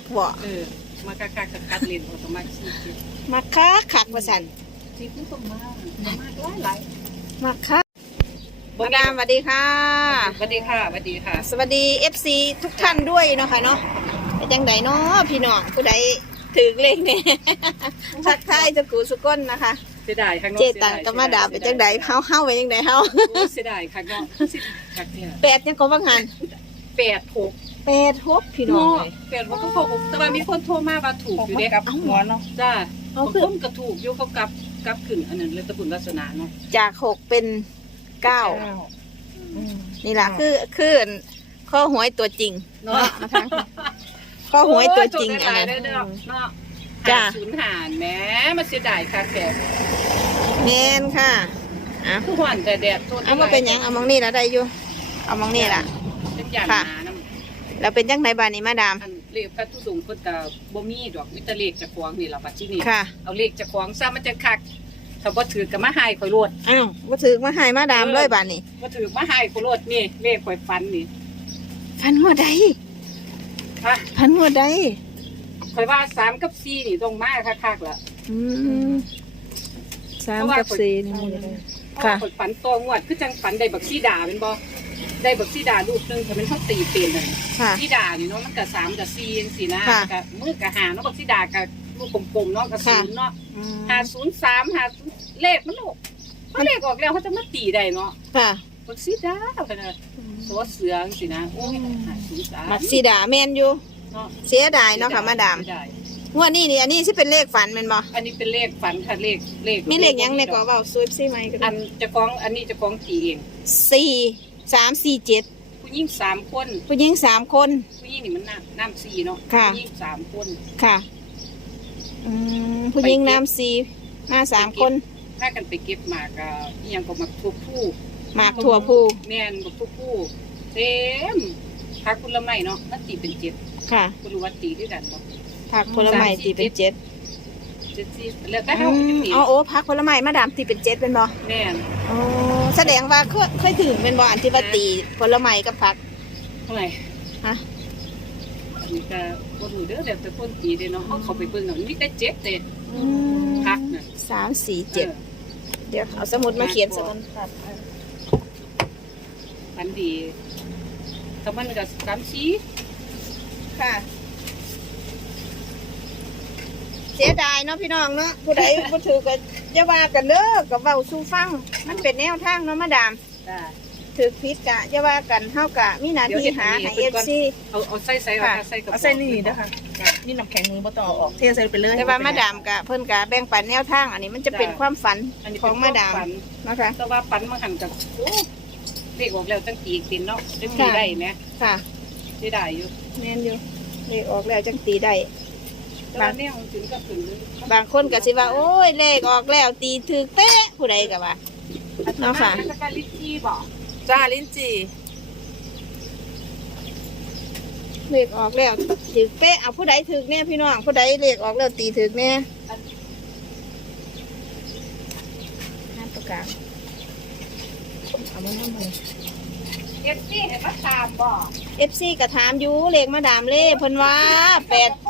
กบ่เออมากากากกัดเลนออโตมัติสี่สิบมักคักคักว่าซั่นสิบนี่ต้องมากมากหลายหลายมักคักมาดามสวัสดีค่ะ สวัสดีค่ะสวัสดีค่ะ สวัสดี FC ทุกท่านด้วยเนาะค่ะเนาะเป็นจังไดเนาะพี่น้องผู้ใดถือเลขเนี่ยทักทายจะกูสุก้นนะคะเสียดายข้างนอกเจตังกับมาดามเป็นจังไดเฮาเฮาเป็นจังไดเฮาโอ้เสียดายข้างนอกสิคักเนี่ยแปดยังก็ว่างานแปดหก แปดหกพี่น้องเลยแปดหกก็พอแต่ว่ามีคนโทรมาว่าถูกอยู่เด้กับหัวเนาะจ้าเอาบางคือคนก็ถูกอยู่เขากลับกลับขึ้นอันนั้นเลยตะบุญวาสนาเนาะจากหกเป็นเก้าอืมนี่ล่ะคือคือข้อหวยตัวจริงเนาะนะคะข้อหวยตัวจริงโยอันนั้นถูกหลายๆเด้อเนาะจ้ะหาศูนย์หารแหม้มาเสียดายค่ะแขกแมนค่ะอะคือหวานแต่แดดโทษเอามาเป็นหยังเอามองนี่ละได้อยู่เอามองนี่ล่ะเป็นอย่างค่ะหนา น้ำแล้วเป็นจังไหนบานนี้มาดาม อันเลขพระทุสูงเพิ่นก็บ่มีดอกมิตรเลขจะควงนี่ล่ะบัดที่นี่ค่ะ เอาเลขจะควงซะมันจะคักถ้าบ่ถือก็มาหายข่อยโลดอ้าวมาถือมาให้มาดามเลยบานนี้บ่ถือมาหายข่อยโลดนี่เลขข่อยฟันนี่พันหัวใดฮะพันหัวใดข่อยว่าสามกับ4นี่ต้องมาคักๆล่ะ อืมสามกับสี่นี่มันค่ะ ข่อยฝันตัวงวดคือจังฝันได้บักซีดาเป็นบ่ ได้บักซีดาลูกหนึงถ้ามันเฮาตีเป็นน่ะค่ะ ซีดานี่เนาะมันก็สามกับ4จังซี่นะค่ะก็มือก็หาเนาะบักซีดาก็ลูกกลมๆเนาะก็ค่ะ ศูนย์เนาะอืมหาศูนย์สามหาเลขมันออกเพราะเลขออกแล้วเขาจะมาตีได้เนาะค่ะบักซีดาขนาดตัวเสือจังสินะโอ้ยหาศูนย์สามมักสีดาแมนอยู่เนาะเสียดายเนาะค่ะมาดามเสียยงวดนี้นี่อันนี้ที่เป็นเลขฝันแมันบ่อันนี้เป็นเลขฝันค่ะเลขเลขมีเลขหยังในกอเบาซูซี่ไหมก็อันเจะกองอันนี้เจะกองตีเองสี่ สามสี่เจ็ดผู้หญิงสามคนผู้หญิงสามคน ผู้หญิงนี่มันน้ำน้ำสี่เนาะค่ะ ผู้หญิงสามคน ค่ะอืมผู้หญิงน้ำสี่มาสามคนถ้ากันไปเก็บหมากอะอีหยังก็มาทุกผู้หมากถั่วผู้แม่นบักทุกผู้เต็มพักผลไม้เนาะมันตีเป็นเจ็ดค่ะบ่รู้ว่าตีด้วยกันบ่ผักผลไม้ตีเป็นเจ็ด เจ็ดสิบแล้วแต่อืเฮาจะมตีเอาโอ้ผักผลไม้มาดามตีเป็นเจ็ดเป็นบ่แม่นอ๋อแสดงว่าเคยเคยถึงเป็นบ่อันที่ว่าตีผลไม้กับผักเท่าไหร่ฮะอันนี้ก็บ่รู้เด้อแล้วแต่คนตีเด้เนาะเขาเขาไปเบิ่งเอามีแต่เจ็ดเด้อืมพักน่ะสามสี่เจ็ดเดี๋ยวเอาสมุดมาเขียนสักคนเออพันดีถ้ามันก็สามสี่ค่ะ เสียดายเนาะพี่น้องเนาะผู้ใดผู้ถือก็อย่าว่ากันเด้อกับเว้าสู่ฟัง มันเป็นแนวทางเนาะมาดามจ้าถือพิษกะอย่าว่ากันเฮากะมีหน้าที่หาให้เอฟซีเอาเอาใส่ใส่ค่ะเอาใส่กระเอาป๋ใส่นี่นะคะนี่น้ำแข็งมือบ่ต้องเอาออกเทใส่ไปเลยแต่ว่ามาดามกะเพิ่นกะแบ่งปันแนวทาง อันนี้มันจะเป็นความฝันอันนี้ขเป็องนมาดามฝันนะคะแต่ว่าฝันมาหันกับโอ้เลขออกแล้วจังตีอีกเป็นเนาะได้มีค่ะได้ไหมค่ะได้ได้อยู่แม่นอยู่เลขออกแล้วจังตีได้ แต่ว่าแนวถึงก็ถึงเลยบางคนก็สิว่า โอ้ยเลขออกแล้วตีถือเป๊ะผู้ใดก็ว่าเนาะค่ะแล้วก็ลิชี่บอกจ้าลิ้นจี่เลขออกแล้วถือเป๊ะเอาผู้ใดถือเนี่ยพี่น้องผู้ใดเลขออกแล้วตีถือเนี่ยน้ำประกาศเอามาน้ำมันเอฟซีเห็นว่าตามบอกเอฟซีก็ถามอยู่เลขมาดามเล่เพิ่นว่าแปดโทรมาคือ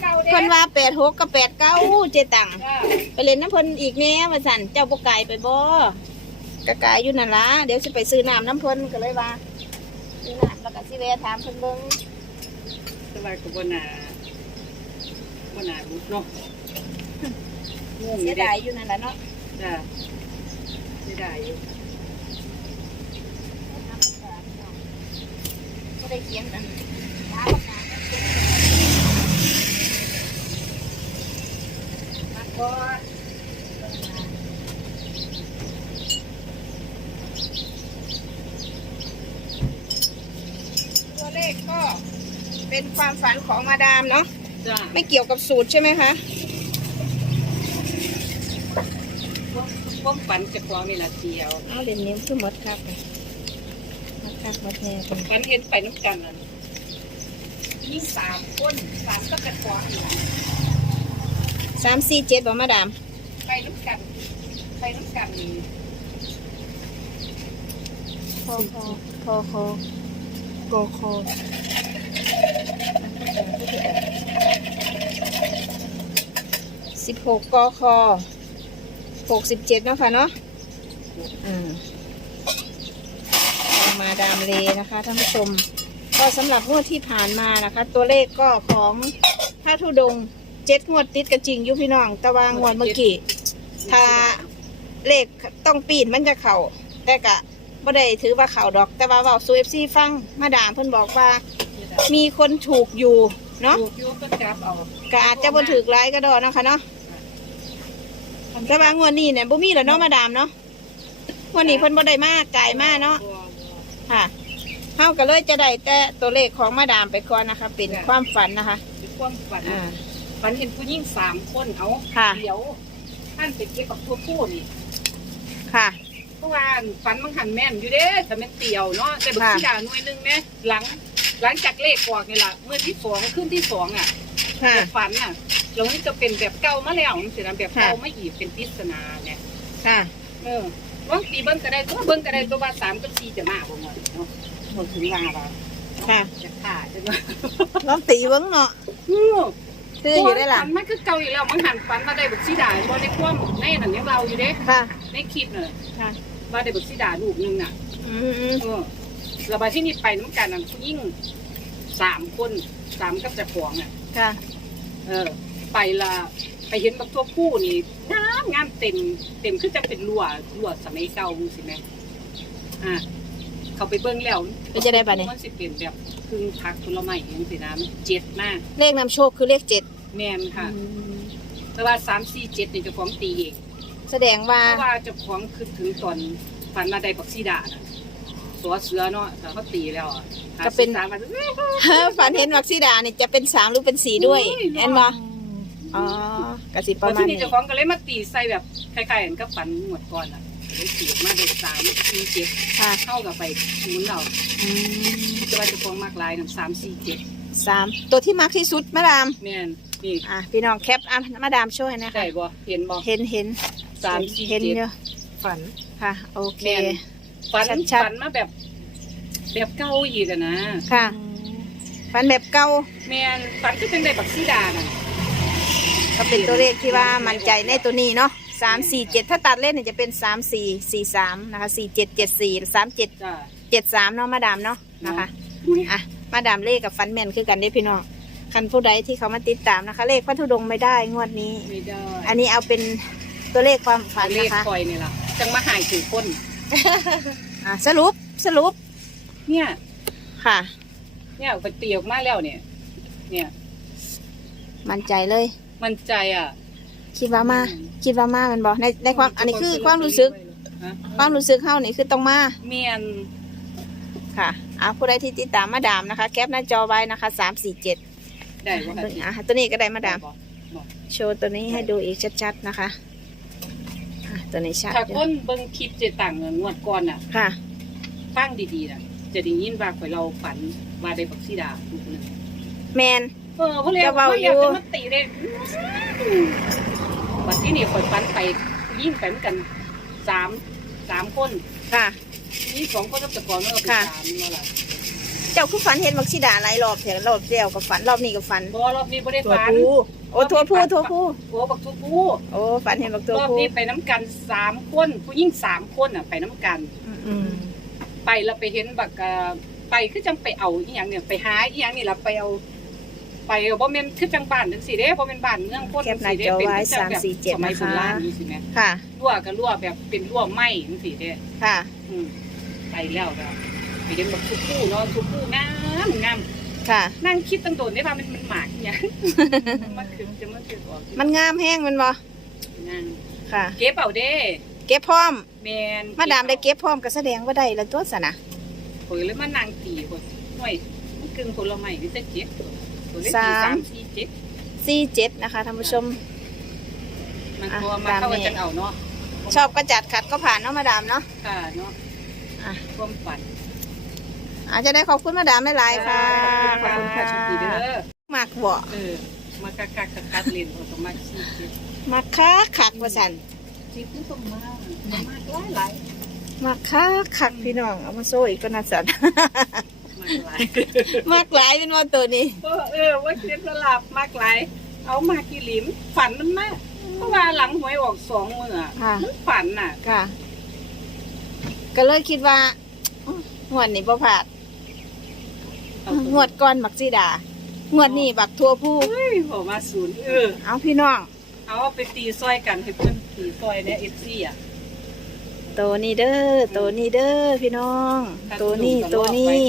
เก่าเด้เพิ่นว่าแปดหกกับแปดเก้าเจตังจ้าไปเล่นน้ำเพิ่นอีกแน่มาสั่นเจ้าบ่ไก่ไปบ่กะไก่อยู่นั่นล่ะเดี๋ยวสิไปซื้อน้ำน้ำเพิ่นก็เลยว่าซื้อน้ำแล้วก็สิแวะถามเพิ่นเบิ่งแต่ว่าก็บ่น่าบ่น่ารุดเนาะงงอเสียู่ยเด้ดายอยู่นั่นล่ะเนาะจ้าเสียดายอยู่บ่ได้เขียนอันหาปากกาเขียน มันก็ตัวเลขก็เป็นความฝันของมาดามเนาะจ้าไม่เกี่ยวกับสูตรใช่ไหมคะผมฝันเจะควงนี่ละเดียวเอาเล่นนิ้วคือหมดครับหมดครับหมดแน่คนฝันเห็นไปน้ำกันนั่นมีสามคนสามก็กระควงนี่ล่ะ สามสี่เจ็ดบอกมาดามไปน้ำกันไปน้ำกันนี่คอคอคอคอโกคอสิบหกกคหกสิบเจ็ดเนาะค่ะเนาะอืมเอามาดามเลนะคะท่านผู้ชม ก็สำหรับงวดที่ผ่านมานะคะ ตัวเลขก็ของพระธุดงค์ เจ็ดงวดติดกันจริงอยุพี่น้อง แต่ว่างวดเมื่อกี้ถ้าเลขต้องปีนมันจะเข่าแต่กะบ่ได้ถือว่าเข่าดอก แต่ว่าเว้าซูเอฟซีฟังมาดามเพิ่นบอกว่า มีคนถูกอยู่เนาะถูกอยูก็จับเอาก็อาจจะบ่ถือร้ายก็ดอเนาะค่ะเนาะแต่ว่างวดนี้เนี่ยบ่มีแล้วเนาะมาดามเนาะงวดนี้เพิ่นบ่ได้มากไกลมากเนาะค่ะเฮาก็เลยจะได้แต่ตัวเลขของมาดามไปก่อนนะคะ เป็นความฝันนะคะเป็นความฝันอ่า ฝันเห็นผู้หญิงสามคนเอาค่ะ เดี๋ยวท่านไปเก็บกับตัวผู้นี่ค่ะ เพราะว่าฝันมันหันแม่นอยู่เด้แต่แม่นเตียวเนาะแต่บักค่ะสีดาหน่วยหนึงเนี่ยหลัง หลังจากเลขออกนี่ล่ะเมื่อที่สองขึ้นที่สองอะ ค่ะแต่ฝันอะแล้วนี่จะเป็นแบบเก่ามาแล้วมันสินะแบบเก่าค่ะ ไม่อีกเป็นปริศนาเนี่ยค่ะ เออว่างตีเบิ้งก็ได้ตัวเบิ้งก็ได้ตัวว่าสามกับสี่จะมาบ่หมดเนาะหมดถึงว่าว่าค่ะ จะขาดจะว่าลองตีเบิ่งเนาะ อือ คืออยู่ได้ล่ะฝันมันคือเก่าอยู่แล้วมันหันฝันมาได้บักสีดาบ่ในความในนั้นยังเราอยู่เด้ค่ะ ในคลิปน่ะค่ะว่าได้บักสีดาลูกหนึงน่ะอืมเออระบายที่นี่ไปน้ำกันนั่นผู้ยิ่งสามคนสามกับเจ้าของอะ ค่ะ เออ ไปละไปเห็นบักตัวผู้นี่งามงามเต็ม เต็มคือจะเป็นรั่วรั่วสมัยเก่าสิแม่อะ เขาไปเบิ้งแล้วเป็นจะได้ปะเนี่ย มันสิเป็นแบบครึ่งพักผลไม้อยังสินะมันเจ็ดมากเลขนำโชคคือเลขเจ็ดแมนค่ะ แต่ว่าสามสี่เจ็ดนี่เจ้าของตีเองแสดงว่าเพราะว่าเจ้าของคือถึงตอนฝันมาได้บักซีดาน่ะสัวเสือเนาะแต่เขาตีแล้วอะหาก็เป็นสิบสามมาฝันเห็นวัคซีดาเนี่ยจะเป็นสามหรือเป็นสีด้วยโอ้ยเห็นปะอ๋อกระสิประพอมาณที่นี้นี่เจ้าของก็เลยมาตีใส่แบบคล้ายๆกันกับฝันหมดก่อนอะ เลยตีมาได้สามสี่เจ็ดค่ะเข้ากับไปศูนย์เราอืมจะว่าเจ้าของมากหลายนั่นสามสี่เจ็ดสามตัวที่มากที่สุดมาดามแม่นนี่อะพี่น้องแคปอะมาดามช่วยนะได้คะบ่เห็นบ่เห็นเห็นสามสี่เห็นเจ็ดเยอะฝันค่ะ โอเคแม่นฝันชัดๆฝันมาแบบ แบบเก่าอีกอะนะค่ะฝันแบบเก่าแม่นฝันคือเป็นได้บักซีดาน่ะก็เป็นตัวเลขที่ว่ามั่นใจในตัวนี้เนาะ สามสี่เจ็ดถ้าตัดเล่นเนี่ยจะเป็นสามสี่สี่สามนะคะสี่เจ็ดเจ็ดสี่สามเจ็ดจ้าเจ็ดสามเนาะมาดามเนาะนะคะอะมาดามเลขกับฟันแมนคือกันได้อพี่น้องคันผู้ใดที่เขามาติดตามนะคะ เลขพระธุดงค์ไม่ได้งวดนี้ ไม่ได้อันนี้เอาเป็นตัวเลขความฝันเลขนะคะคอยนี่ล่ะจังมาหายถือคนอะสรุปสรุปเนี่ย ค่ะ เนี่ยไปตีออกมาแล้วเนี่ย เนี่ย มั่นใจเลย มันใจอะ คิดว่ามา คิดว่ามามันบอกในในความอันนี้คือความรู้สึกฮะความรู้สึกเข้านี่คือต้องมา เมียนค่ะอะผู้ใดที่ติดตามมาดามนะคะ แคปหน้าจอไว้นะคะสามสี่เจ็ดได้บ่คะอะตัวนี้ก็ได้มาดามบอกบอกโชว์ตัวนี้ให้ดูอีกชัดๆนะคะอะตัวนี้ชัดถ้าอยู่คนเบิ่งคลิปเจต่างเงินงวดก่อนน่ะค่ะ ฟังดีๆน่ะ จะได้ยินว่าข่อยเราฝันว่าได้บักซีดาลูกหนึงแมน เออเพราะเลยจะเว้าอยู่ จะมาตีเลย วันที่นี่ข่อยฝันไปยิ่งไปเหมือนกันสามสามคนค่ะ นี่สองคนกับตะกอนแล้วก็เป็นค่ะ สามนั่นแหละเจ้าคือฝันเห็นมักซิดาหลายรอบเถอะรอบเดียวกับฝันรอบนี้กับฝันบ่รอบนี้บ่ได้ตัวฝันผู้โอ้ตัวผู้ตัวผู้โอ้บักทุกผู้โอ้ฝันเห็นบักตัวรอบผู้นี้ไปน้ำกันสามคนผู้ยิ่งสามคนอะไปน้ำกัน อืมไปแล้วไปเห็นบักเอ่อไปคือจังไปเอาอีหยังเนี่ยไปหาอีหยังนี่ล่ะไปเอา ไปเอาบ่แม่นคือจังบ้านจังซี่เด้บ่แม่นบ้านเมืองคนแคจัปงหน้าซี่เด้จอเป็นไว้คือจังสามแบบสี่เจ็ดสมัยนะโบคะราณนี่สิแม่ค่ะรั่วก็รั่วแบบเป็นรั่วไหม้จังซี่เด้ค่ะอืมไปแล้วก็ไปเห็นบักทุกผู้เนาะทุกผู้งามงามค่ะ นั่งคิดตั้งโดนได้ว่ามันมันหมากอีหยังมันคือจะมันคือออกมันงามแห้งแมันบ่งามค่ะ เก็บเอาเด้เก็บพร้อมแมนมาดามได้เก็บพร้อมก็แสดงว่าได้ละตัวสนะโอยเลยมานางตีคนหน่วยมันกึ่งผลไม้นี่จะเจ็บ ตัวเลขสามสามสี่เจ็ดสี่เจ็ดนะคะท่านผู้ชม มันอะตัวมาตามเข้านี้กันจังเอาเนาะชอบก็จัดขัดก็ผ่านเนาะมาดามเนาะค่ะเนาะอะความฝันอาจจะได้ขอบคุณมาดามหลายๆค่ะขอบคุณค่ะโชคดีเด้อมากบ่เออมากักกักกักกักเรียนเอาตัวมาสี่เจ็ดมาค้าขักว่าสันจีบคือตรงมากมากหลายหลายมาค้าขักพี่น้องเอามาโซ่อีกก็น่าสัน มากหลายมากหลายเป็นว่าตัวนี้เออเออว่าเสียสลับมากหลาย เอามากี่หลิมฝันมันมากอืเพราะว่าหลังหวยออกสองมื้ออะค่ะมันฝันน่ะ ค่ะ ก็เลยคิดว่าอื้องวดนี้บ่พลาดเอางวดก่อนบักซีดางวดนี้บักทั่วผู้เฮ้ยบอกมาศูนย์เออเอาพี่น้อง เอาไปตีซอยกันให้เพิ่นตีซอยเนี่ย FC อะตัวนี้เด้อตัวนี้เด้อพี่น้อง ตัวนี้ตัวนี้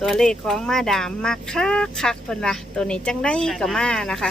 ตัวเลขของมาดามมาคักคักเพิ่นว่าตัวนี้จังได้ก็มานะคะ